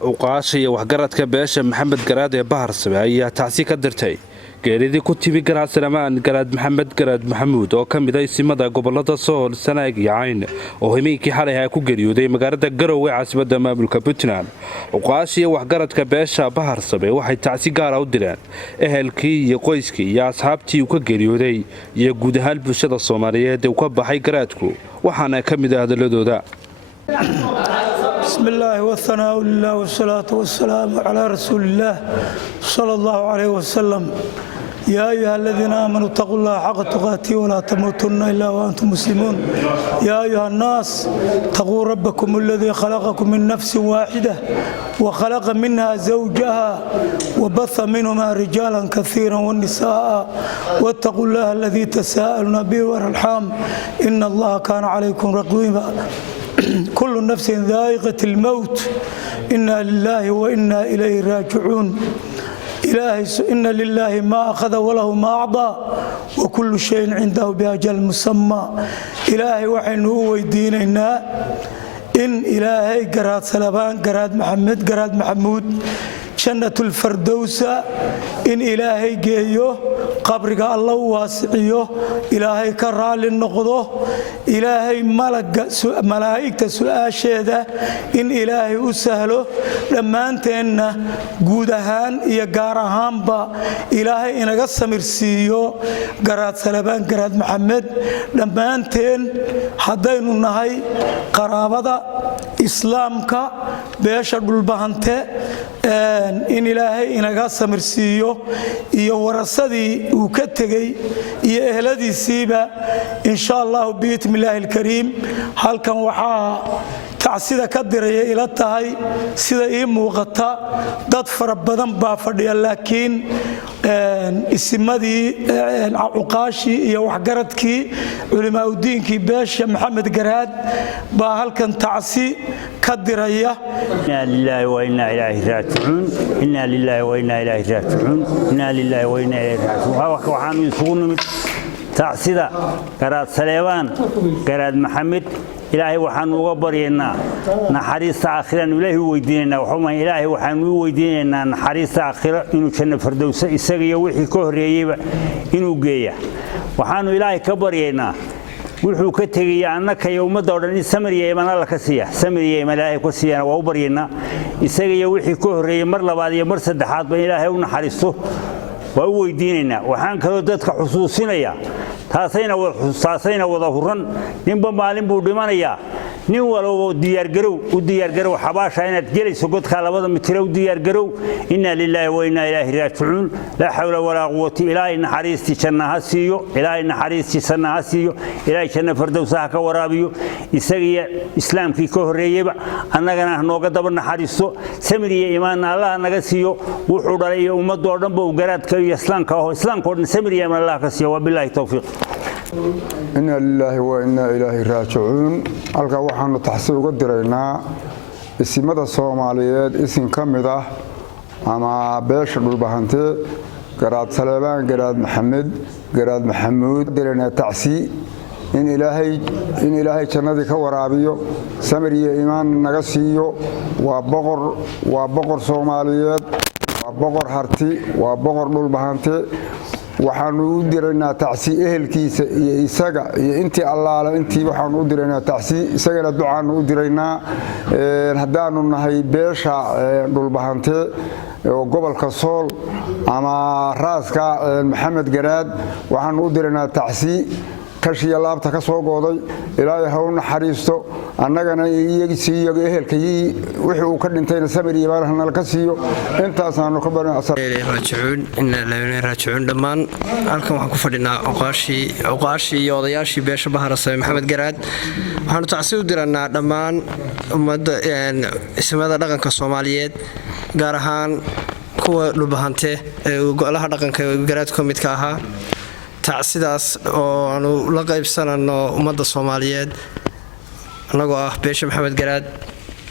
uqaashiya waxgaradka beesha maxamed garaad ee baharsame ayaa tacsi ka dirtay geeridii ku timi garaad salamaan garaad maxamed garaad maxamuud oo ka mid ah isimada gobolada Sool Sanaag iyo Cayn oo himiinkii xalay ay ku geeriyooday magaalada Garowe caasimadda maamulka Puntland. uqaashiya waxgaradka beesha baharsame waxay tacsi gaar ah u direen ehelkii iyo qoyskii iyo asxaabtii uu ka geeriyooday iyo guud ahaan bulshada Soomaaliyeed ee ka baxay garaadku waxaana ka mid ah hadaladooda. بسم الله والثناء لله والصلاة والسلام على رسول الله صلى الله عليه وسلم. يا أيها الذين آمنوا اتقوا الله حق تقاته ولا تموتن إلا وأنتم مسلمون. يا أيها الناس اتقوا ربكم الذي خلقكم من نفس واحدة وخلق منها زوجها وبث منهما رجالا كثيرا والنساء واتقوا الله الذي تساءلون به والأرحام إن الله كان عليكم رقيبا. كل نفس ذائقة الموت إنا لله وإنا إليه راجعون. إن لله ما أخذ وله ما أعطى وكل شيء عنده بأجل مسمى. إلهي وحنه ويديننا إن إلهي قراد سلبان قراد محمد قراد محمود جنة الفردوس إن إلهي جيو قبرك الله واسعيه إلهي كرال النقضه إلهي ملائكة سؤال شهده إن إلهي أسهله لما أنتنا جودهان يجارهان با إلهي إن قسم رسيو قراد سلبان قراد محمد لما أنتن حدين النهاي قرابة إسلامك بيشر بالبهنته إن إلهي إنك سمرسيو iyo warasadii uu ka tagay iyo eheladiisiiba insha Allah biidmillaahi alkariim halkan waxa tacsida ka diray ila tahay sida ii muuqata dad fara badan baa fadhiya laakiin isimadii uqaashi iyo waxgaradkii culimaa u diinkii beesha maxamed garaad baa halkan tacsi ka diraya. inna lillahi wa inna ilayhi raaji'uun inna lillahi wa inna ilayhi raaji'uun inna lillahi wa inna ilayhi raaji'uun waxaan isugu nimid tacsida garaad Saleebaan garaad Maxamed ilaahay waxaan uga baryeynaa naxariista aakhirana ilaahay weydiinayna waxuma ilaahay waxaan u weydiinaynaa naxariista aakhira inuu janno firdawsa isaga iyo wixii ka horeeyayba inuu geeyo waxaanu ilaahay ka baryeynaa wuxuu ka tagay annaka iyo ummadda oo dhan samiriye iman alla ka siiya samiriye iman ilaahay ku siiyana waa u baryeynaa isaga iyo wixii ka horeeyay mar labaad iyo mar saddexaad ba ilaahay u naxariisto waa u weydiinaynaa waxaan kaloo dadka xusuusinaya taasayna wada huran ninba maalin buu dhimanayaa nin walba diyaar garow xabaasha inaad gelayso godka 2 mitir u diyaar garow inna lillahi wa inna ilayhi raaji'uun la hawla wala quwwata illa billah naxariisti jannaha siiyo ilaahay naxariisti jannaha siiyo ilaahay janna firdawsaha ka waraabiyo isaga islaamkii ka horeeyayba annagana nooga daba naxariisto samiriye iimaan Allah naga siiyo wuxuu dhalay ummadda oo dhan buu garaadka iyo islaamka oo dhan samiriye iimaan Allah ka siiyo wabillahi tawfiiq. إنا لله وإنا إليه راجعون halka waxaanu taxsiin uga direynaa isimada Soomaaliyeed isin kamida ama beesha dhulbahante garaad Saleebaan garaad Maxamed garaad Maxamuud direynaa taxsiin in ilaahay jannadii ka waraabiyo samiriye iimaan naga siiyo waa boqor Soomaaliyeed waa boqor harti waa boqor dhulbahante waxaanu u direynaa tacsi ehelkiisa iyo isaga iyo intii allaala intii waxaanu u direynaa tacsi isagana ducaanu u direynaa hadaanu nahay beesha dhulbahante oo gobolka Sool ama raaska maxamed garaad waxaanu u direynaa tacsi kashiya laabta ka soo gooday ilaahay ha u naxariisto annagana iyagii ehelkii wixii uu ka dhintayna samiriye baan ka siiyo intaasaan ka baran raaji'uun inna lillahi raaji'uun dhamaan halkan waxaan ku fadhinaa uqaashi iyo odayaashii beesha baharsame maxamed garaad waxaanu tacsi u diranaa dhamaan ummadda isimada dhaqanka Soomaaliyeed gaar ahaan kuwa dhulbahante ee golaha dhaqanka garaad ka mid ka ahaa tacsidaas oo aanu la qaybsanano ummadda Soomaaliyeed anagoo ah beesha maxamed garaad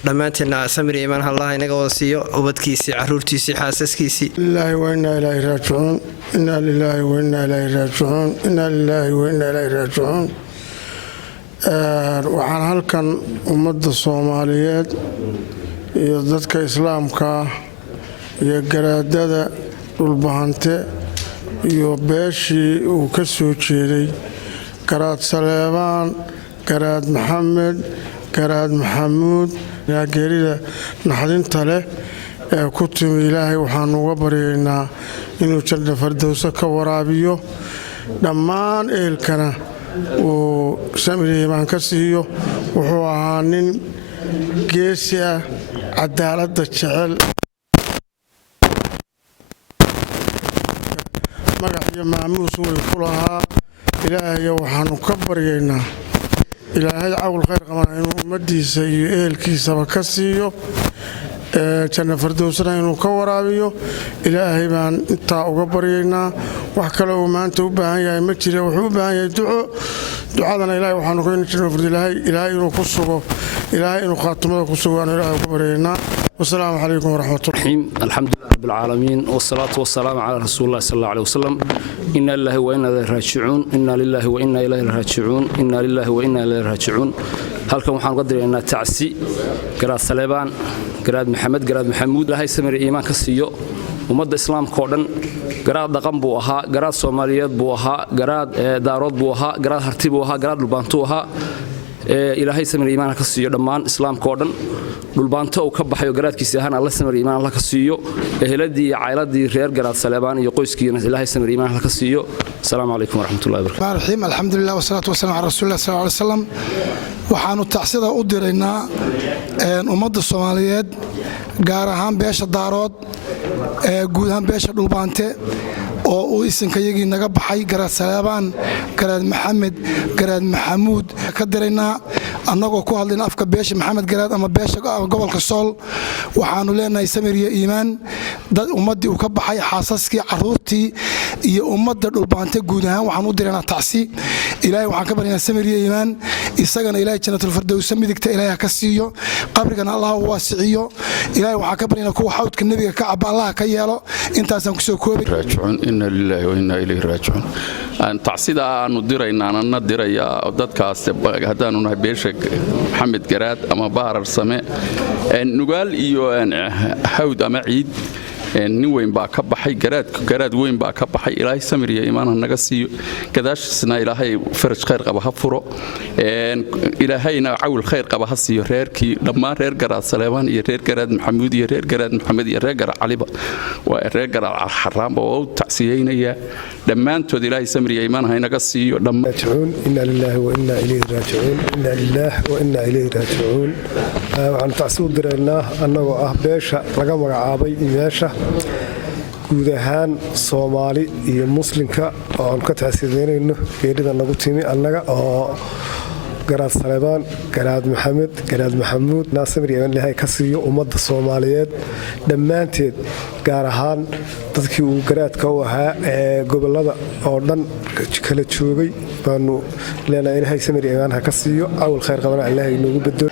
dhamaanteena samiriye iimaan Allah inaga wada siiyo ubadkiisii caruurtiisii xaasaskiisii. lillahi wa inna ilayhi raaji'uun inna lillahi wa inna ilayhi raaji'uun inna lillahi wa inna ilayhi raaji'uun waxaan halkan ummadda Soomaaliyeed iyo dadka islaamka iyo garaadada dhulbahante iyo beeshii uu ka soo jeeday garaad Saleebaan garaad Maxamed garaad Maxamuud geerida naxdinta leh ee ku timi Ilaahay waxaan uga baryaynaa inuu jannada firdawsa ka waraabiyo dhammaan eelkana uu samir iimaan ka siiyo wuxuu ahaa nin geesi ah cadaaladda jecel magac iyo maamuus way ku lahaa Ilaahay waxaanu ka baryaynaa Ilaahay cawl khayr qabana inuu ummadiisa iyo eelkiisaba ka siiyo janna firdawsana inuu ka waraabiyo Ilaahay baan intaa uga baryaynaa wax kale oo maanta u baahan yahay ma jiro wuxuu u baahan yahay ducadana Ilaahay waxaanu ku janna firdawsana Ilaahay inuu ku sugo Ilaahay inuu khaatimada ku sugo aan Ilaahay uga baryaynaa والسلام عليكم ورحمة الله. الحمد لله رب العالمين والصلاة والسلام على رسول الله صلى الله عليه وسلم. إنا لله وإنا إليه راجعون. إنا لله وإنا إليه راجعون. إنا لله وإنا إليه راجعون. هلكم waxaan qadri inaa tacsi garaad Saleebaan garaad Maxamed garaad Maxamuud Ilaahay samir iimaan ka siiyo ummadda islaamka oo dhan garaad dhaqan buu ahaa garaad Soomaaliyeed buu ahaa garaad daarood buu ahaa garaad harti buu ahaa garaad dhulbaantu ahaa Ilaahay samir iimaan ka siiyo dhammaan islaamka oo dhan dhulbaanto uu ka baxayo garaadkiisa ahaan Allah samir iimaan Allah ka siiyo eheladii iyo cailadii reer garaad Saleebaan iyo qoyskiina Ilaahay samir iimaan Allah ka siiyo assalaamu alaykum waraxmatullaahi wabarakaatuh alxamdulillah wasalaatu wasalaamu ala rasuulillah sallallahu alayhi wasallam waxaanu tacsida u diraynaa ummadda Soomaaliyeed gaar ahaan beesha daarood guud ahaan beesha dhulbaante oo uu isinkayagii naga baxay garaad Saleebaan garaad Maxamed garaad Maxamuud ka diraynaa annagoo ku hadlayna afka beesha Maxamed garaad ama beesha gobolka Sool waxaanu leenahay samir iyo iimaan dad ummadii uu ka baxay xaasaskii caruurtii iyo ummadda dhulbaante guud ahaan waxaan u diraynaa tacsi Ilaahay waxaan ka baryaynaa samir iyo iimaan isagana Ilaahay jannatul firdawsa midigta Ilaahay ka siiyo qabrigana Allah u waasiciyo Ilaahay waxaan ka baryaynaa kuwa xawdka nabiga ka caba Allah ka yeelo intaasaan ku soo koobay إنا لله وإنا إليه راجعون أن تعصيد أن نديرنا أن ندير يا ضدك هذا نحن بيشك محمد جراد أما بحر السماء نقول إيو أن حود أما عيد nin weyn baa ka baxay garaad weyn baa ka baxay Ilaahay samir iyo iimaan naga siiyo kadaashina Ilaahay faraj khayr qaba ha furo Ilaahayna cawl khayr qaba ha siiyo reerkii dhammaan reer garaad Saleebaan iyo reer garaad Maxamuud iyo reer garaad Maxamed iyo reer garaad Caliba waa reer garaad Xaraamba oo tacsiyeynaya dhammaantood Ilaahay samir iyo iimaan naga siiyo dhammaan inna lillahi wa inna ilayhi raaji'uun inna lillahi wa inna ilayhi raaji'uun waxaan tacsiyo direynaa annagoo ah beesha laga magacaabay meesha guud ahaan Soomaali iyo muslimka oo aan ka taasiideynayno geerida nagu timi annaga oo garaad Saleebaan garaad Maxamed garaad Maxamuud naasir iyo Ilaahay ka siiyo ummadda Soomaaliyeed dhammaanteed gaar ahaan dadkii uu garaadka u ahaa gobolada oo dhan kala joogay baanu leenahay Ilaahay samir iyo iimaan ka siiyo awl khayr qabana Ilaahay inoogu bedelo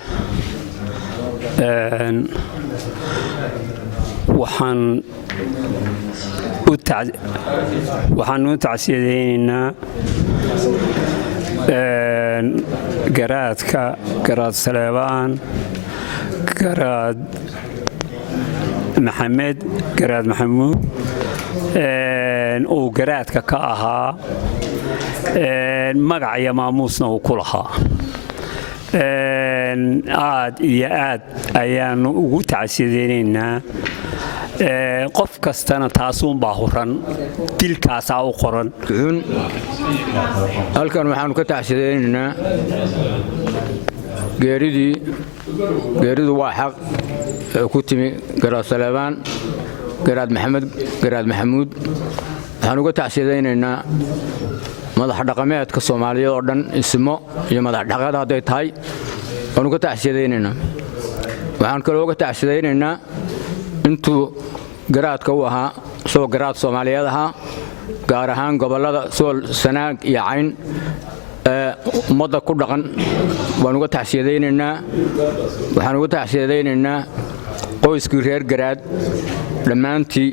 waxaan u tacsiyadeynaynaa garaadka garaad Saleebaan garaad Maxamed garaad Maxamuud uu garaadka ka ahaa magac iyo maamuusna uu ku lahaa aad iyo aad ayaanu ugu tacsiyadeynaynaa qof kastana taasuun baa huran dilkaas u qoran halkan waxaanu ka tacsiyadeynaynaa geeridu waa xaq ku timi garaad Saleebaan garaad Maxamed garaad Maxamuud waxaan uga tacsiyadeynaynaa madax dhaqameedka Soomaaliyeed oo dhan ismo iyo madax dhaqameed haday tahay waan uga tacsiyadeynaynaa waxaan kale uga tacsiyadeynaynaa intuu garaadka u ahaa soo garaad Soomaaliyeed ahaa gaar ahaan gobolada Sool Sanaag iyo Cayn ummadda ku dhaqan waan uga tacsiyadeynaynaa waxaan uga tacsiyadeynaynaa qoyskii reer garaad dhammaantii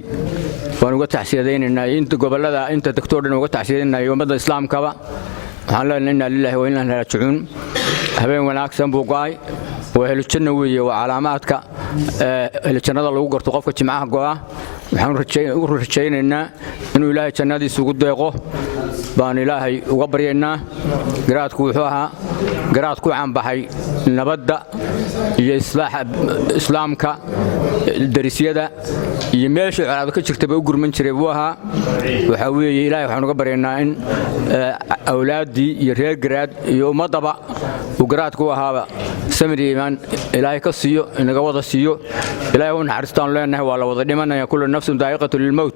waan uga tacsiyadeynaynaa inta gobolada inta degto dhan uga tacsiyadeynaynaa ummadda islaamkaba waxaan leenahay inna lillahi wa inna ilaihi raaji'uun habeen wanaagsan buu go'ay وأهل الجنة وعلاماتك أهل الجنة لو قرت قفك معها قواه waxaan rajaynaynaa inuu ilaahay jannadiisa ugu deeqo baan ilaahay uga baryaynaa garaadku wuxuu ahaa garaad ku caanbaxay nabadda iyo islaaxa islaamka darisyada iyo meesha colaado ka jirtaba u gurman jiray buu ahaa waxa weeye ilaahay waxaan uga baryaynaa in awlaadii iyo reer garaad iyo ummadaba uu garaadku ahaaba samir iimaan ilaahay ka siiyo inaga wada siiyo ilaahay uu naxariistaan leenahay waa la wada dhimanaya kullu nafsin daa'iqatu lil mawt